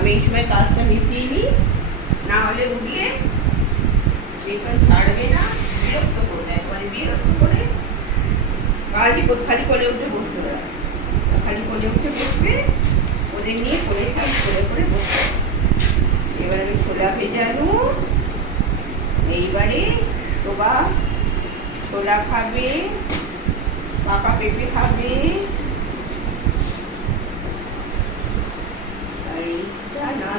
আমি এই সময় কাজটা মিটিয়ে নিই, না হলে উঠলে বেতন ছাড়বে না, বিরক্ত করবে, একবারে বিরক্ত করে কাজই কর- খালি কোলে উঠে দেয় খালি কোলে উঠে বসবে ওদের নিয়ে কোলে খালি করে করে বসবে। এবার আমি ছোলা ভেজানো এইবারে তোবা, ছোলা খাবে, পাকা পেঁপে খাবে আর এইটা না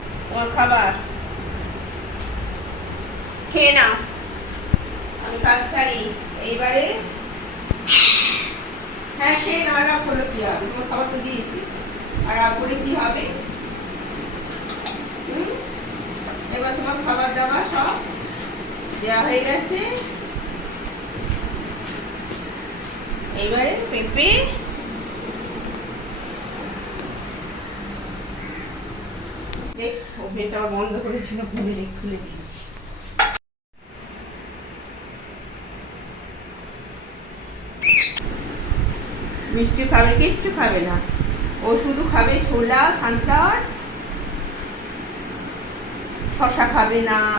তোমার খাবার? খেয়ে নাও। আমি কাজ সারি। এইবারে হ্যাঁ খেয়ে নাও রাগ করলে কি হবে? তোমার খাবার তো দিয়েছি। আর করে কি হবে? এবার তোমার খাবার দাবার সব দেওয়া হয়ে গেছে। এইবারে পেঁপে মিষ্টি খাবে কিচ্ছু খাবে না। ও শুধু খাবে ছোলা সানফ্লাওয়ার শশা খাবে না।